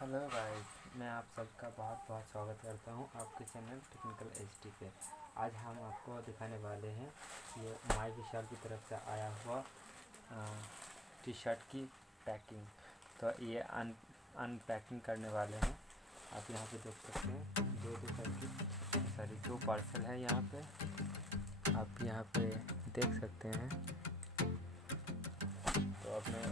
Hello guys, मैं आप सबका बहुत बहुत स्वागत करता हूं आपके चैनल टेक्निकल एचडी पे। आज हम आपको दिखाने वाले हैं ये माई विशाल की तरफ से आया हुआ टी शर्ट की पैकिंग। तो ये अनपैकिंग करने वाले हैं। आप यहाँ पे देख सकते हैं दो पार्सल है यहाँ पे। आप यहाँ पे देख सकते हैं। तो अब मैं